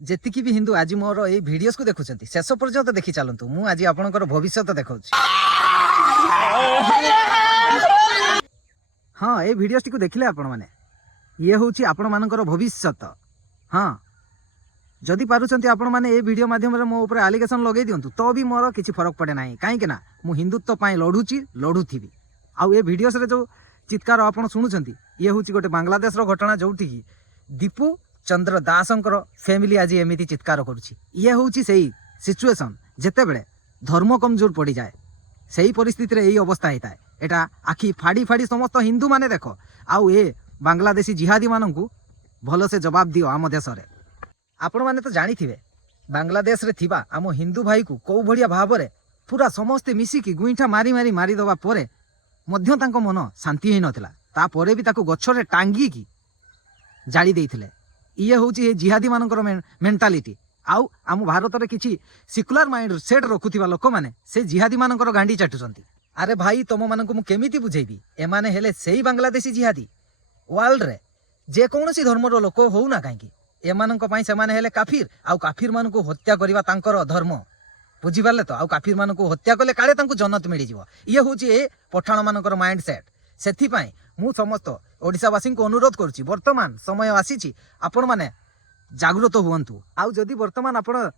जेतिकी भी हिंदू आज मोर ये वीडियोस को देखुंत शेष पर्यंत देखी चलतु मु आज आपणकर भविष्य देखा। हाँ ये वीडियोस टी देखिले आपण माने ये हूँ आपण मानकर भविष्य। हाँ जदि पारुचंती आपण माने ये वीडियो माध्यम मो ऊपर एलिगेशन लगे दिंतु तो भी मोर किसी फरक पड़े ना कहीं ना मु हिंदुत्व पाई लड़ुची लड़ुथी। आउ ये वीडियोस रे जो चित्कार आपण शुणुचंती ये हूँ गोटे बांग्लादेश रो घटना जोठी की दीपू चंद्र दासंकर फैमिली आज एमती चित्कार करुच्ची। ये हूँ से सिचुएसन जेते बेले धर्म कमजोर पड़ जाए से परिस्थिति रे यही अवस्था होता है। एटा आखि फाड़ी फाड़ी समस्त हिंदू माने देख आउ ए बांग्लादेशी जिहादी मानू भल से जवाब दियो आम देश रे। आपण माने तो जानी थिबे बांग्लादेश रे थिबा आम हिंदू भाई को कौ भड़िया भाव में पूरा समस्ते मिसिकी गुईठा मारी मारी मारी दबा परे मध्य तांको मन शांति ही नथिला तापरे भी ताको गछरे टांगी की जाली देइथिले। ये हूँ जिहादी मानकर मेंटालिटी आउ आम भारत में किसी सिकुलर माइंड सेट रखुवा लोक मैंने से जिहादी मानकर गांडी चाटुचंती। अरे भाई तुम मानक मु केमिति बुझेबी एमाने हेले सेही बांग्लादेशी जिहादी वर्ल्ड रे जे कौनसी धर्मर लोक हो ना कहीं एमानक पई सेमाने हेले काफिर आउ काफिर मानकु हत्या करबा तांकर धर्म बुझी पारले तो आउ काफिर मानकु हत्या कले काले तांकु जन्नत मिली जिवो। ये हूँ ए पठाण मानकर माइंड सेट सेथि पई मु समस्त ओडिशावासी को अनुरोध करुच्ची वर्तमान समय आसी आपण माने जागृत हुअन्तु। आउ जदि वर्तमान आपण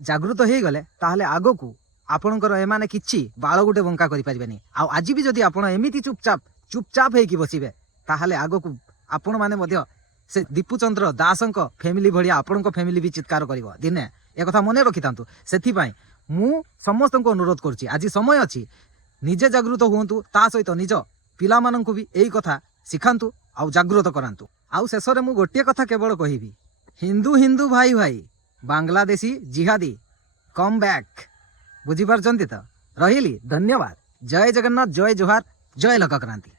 जागृत हो गले ताहले आगो को आपणकर एमाने किछि बाळ गुटे बंका करि परिबेनी। आउ आज भी जदि आपण एमिति चुपचाप हेकि बसिबे ताहले आगो को आपण माने मध्य से दीपूचंद्र दासंक फैमिली भड़िया आपणक फैमिली भी चित्कार करिवो दिने एक कथा मने रखितांतु। सेथि पई मु समस्त को अनुरोध करुच्ची आज समय अछि निजे जागृत हुअन्तु ता सहित निज पिला माननकु भी एई कथा शिखांतु आउ जागृत करांतु। आउ शेष में मु गोटे कथा केवल कहिबी हिंदू हिंदू भाई भाई बांग्लादेशी जिहादी कम बैक बुझी पारछंती तो रहिली। धन्यवाद। जय जगन्नाथ जय जोहार जय लोक क्रांति।